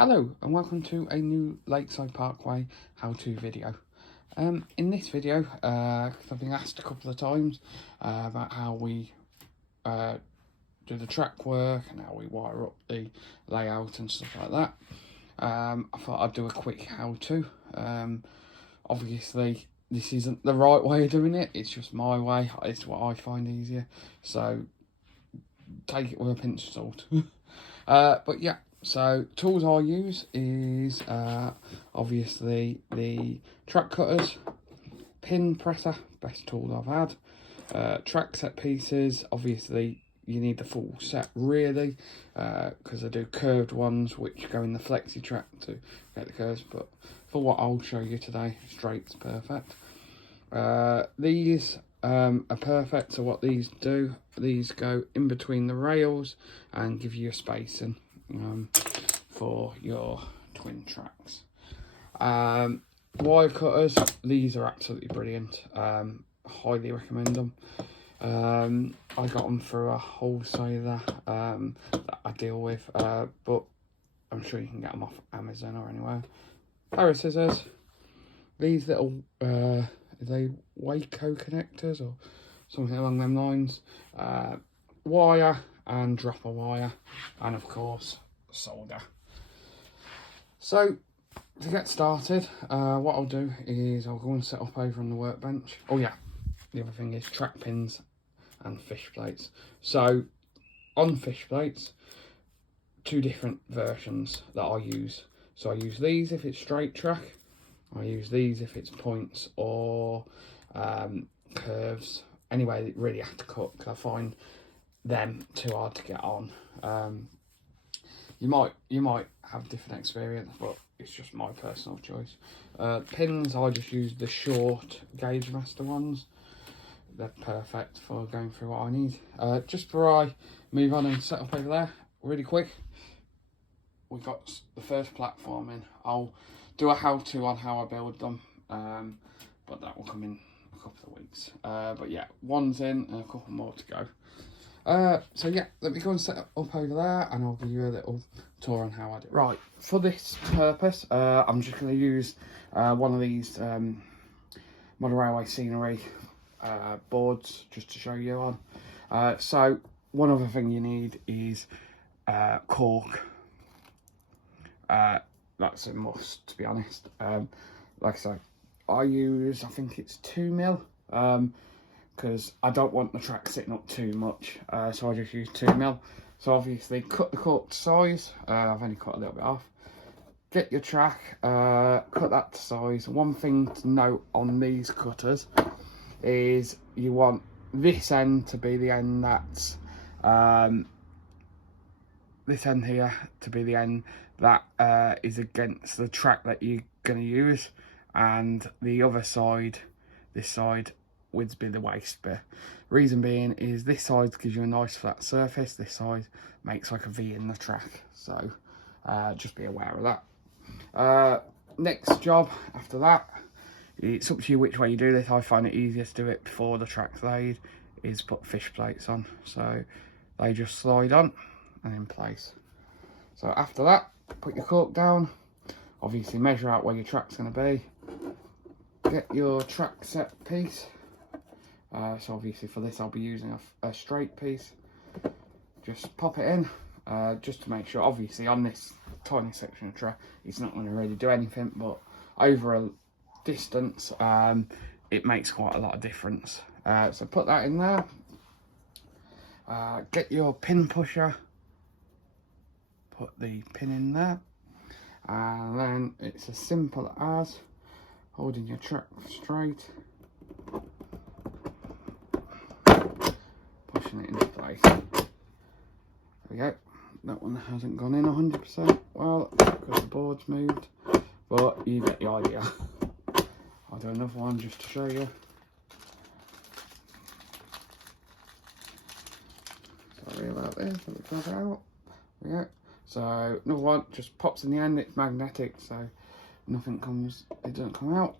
Hello and welcome to a new Lakeside Parkway how-to video. In this video, cause I've been asked a couple of times about how we do the track work and how we wire up the layout and stuff like that. I thought I'd do a quick how-to. Obviously, this isn't the right way of doing it, it's just my way, it's what I find easier, so take it with a pinch of salt. But yeah. So tools I use is obviously the track cutters, pin presser, best tool I've had, track set pieces. Obviously you need the full set really, because I do curved ones which go in the flexi track to get the curves, but for what I'll show you today, straight's perfect. These are perfect, so what these do, these go in between the rails and give you a spacing for your twin tracks. Wire cutters, these are absolutely brilliant. Highly recommend them. I got them through a wholesaler that I deal with, but I'm sure you can get them off Amazon or anywhere. Pair of scissors. These little are they Waco connectors or something along them lines. Wire and dropper wire, and of course solder. So to get started, what I'll do is I'll go and set up over on the workbench. Oh yeah, the other thing is track pins and fish plates. So on fish plates, two different versions that I use. So I use these if it's straight track, I use these if it's points or curves. Anyway, you really have to cut, because I find them too hard to get on. You might have different experience, but it's just my personal choice. Pins, I just use the short Gauge Master ones. They're perfect for going through what I need. Just before I move on and set up over there, really quick, we've got the first platform in. I'll do a how-to on how I build them, but that will come in a couple of weeks. But yeah, one's in and a couple more to go. So yeah, let me go and set up over there and I'll give you a little tour on how I do it. Right, for this purpose, I'm just going to use one of these Model Railway Scenery boards just to show you on. So one other thing you need is cork. That's a must, to be honest. Like I say, I use, I think it's 2mm. Because I don't want the track sitting up too much, so I just use 2mm. So obviously cut the cork to size. I've only cut a little bit off. Get your track, cut that to size. One thing to note on these cutters is you want this end to be the end that's this end here to be the end that is against the track that you're going to use, and the other side, this side, would be the waste bit. Reason being is this side gives you a nice flat surface, this side makes like a V in the track, so just be aware of that. Next job after that, it's up to you which way you do this. I find it easiest to do it before the track's laid, is put fish plates on, so they just slide on and in place. So after that, put your cork down, obviously measure out where your track's going to be, get your track set piece. So obviously for this I'll be using a straight piece. Just pop it in, just to make sure. Obviously on this tiny section of track it's not going to really do anything, but over a distance it makes quite a lot of difference. So put that in there, get your pin pusher, put the pin in there, and then it's as simple as holding your track straight, pushing it into place. There we go. That one hasn't gone in 100% well because the board's moved, but you get the idea. I'll do another one just to show you. Sorry about this, let me grab it out. There we go. So another one just pops in the end, it's magnetic, so nothing comes, it doesn't come out.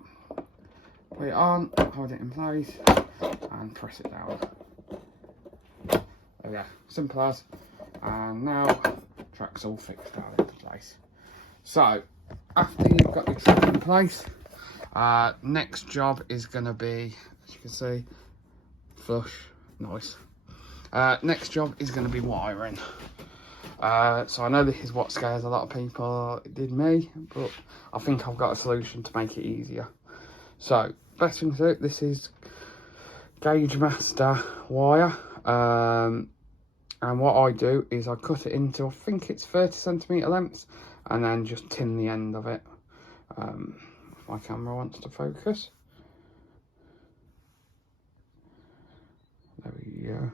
Put it on, hold it in place, and press it down. There we go, simple as. And now track's all fixed down into place. So, after you've got your truck in place, next job is going to be, as you can see, flush, nice. Next job is going to be wiring. So I know this is what scares a lot of people. It did me, but I think I've got a solution to make it easier. So, best thing to do, this is Gauge Master wire. And what I do is I cut it into, I think it's 30cm lengths, and then just tin the end of it. If my camera wants to focus. There we go.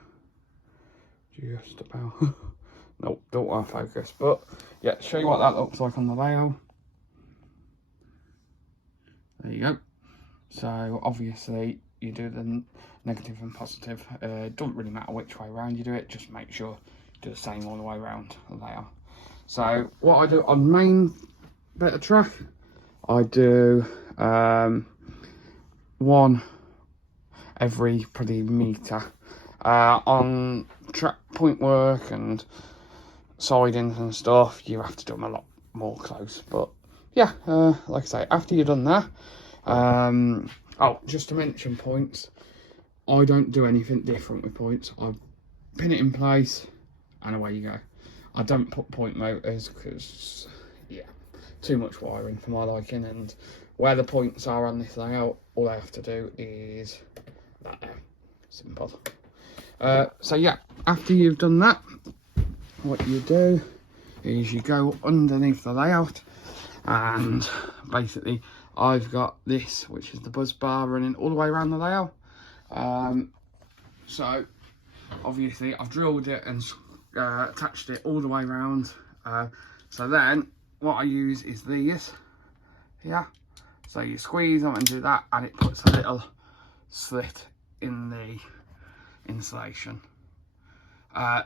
Just about. Nope, don't want to focus. But yeah, show you what that looks like on the layout. There you go. So obviously you do the negative and positive. It doesn't really matter which way around you do it, just make sure you do the same all the way around the layout. So what I do on the main bit of track, I do one every pretty metre. On track point work and sidings and stuff, you have to do them a lot more close. But yeah, like I say, after you've done that, oh, just to mention points, I don't do anything different with points. I pin it in place and away you go. I don't put point motors because, yeah, too much wiring for my liking, and where the points are on this layout, all I have to do is that there. Simple. So yeah, after you've done that, what you do is you go underneath the layout, and basically I've got this, which is the buzz bar running all the way around the layout. So obviously I've drilled it and attached it all the way around. So then what I use is these here. So you squeeze them and do that, and it puts a little slit in the insulation.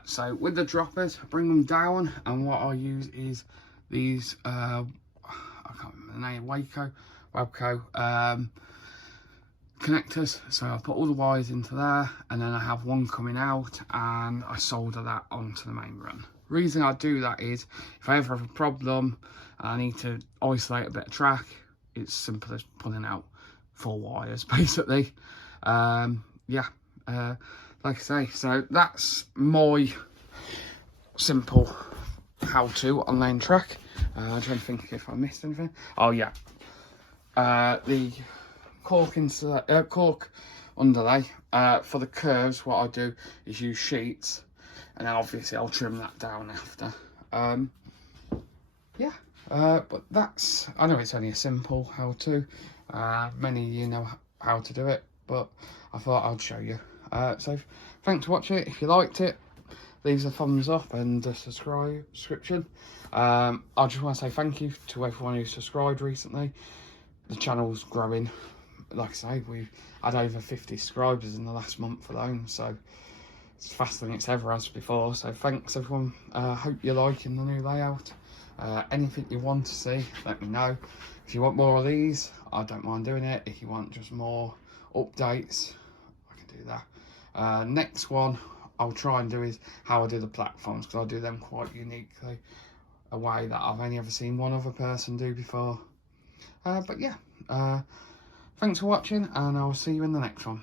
So with the droppers, bring them down, and what I use is these I can't remember the name, Webco connectors. So I put all the wires into there, and then I have one coming out, and I solder that onto the main run. Reason I do that is if I ever have a problem and I need to isolate a bit of track, it's simple as pulling out 4 wires basically. Yeah, like I say, so that's my simple how-to on lane track. I'm trying to think if I missed anything. Oh yeah, the cork underlay for the curves. What I do is use sheets, and then obviously I'll trim that down after. Yeah, but that's, I know it's only a simple how-to. Many of you know how to do it, but I thought I'd show you. So thanks for watching it. If you liked it, leave a thumbs up and a subscription. I just want to say thank you to everyone who subscribed recently. The channel's growing. Like I say, we've had over 50 subscribers in the last month alone, so it's faster than it's ever has before. So thanks everyone. Hope you're liking the new layout. Anything you want to see, let me know. If you want more of these, I don't mind doing it. If you want just more updates, I can do that. Next one I'll try and do is how I do the platforms, because I do them quite uniquely, a way that I've only ever seen one other person do before. But yeah, thanks for watching, and I'll see you in the next one.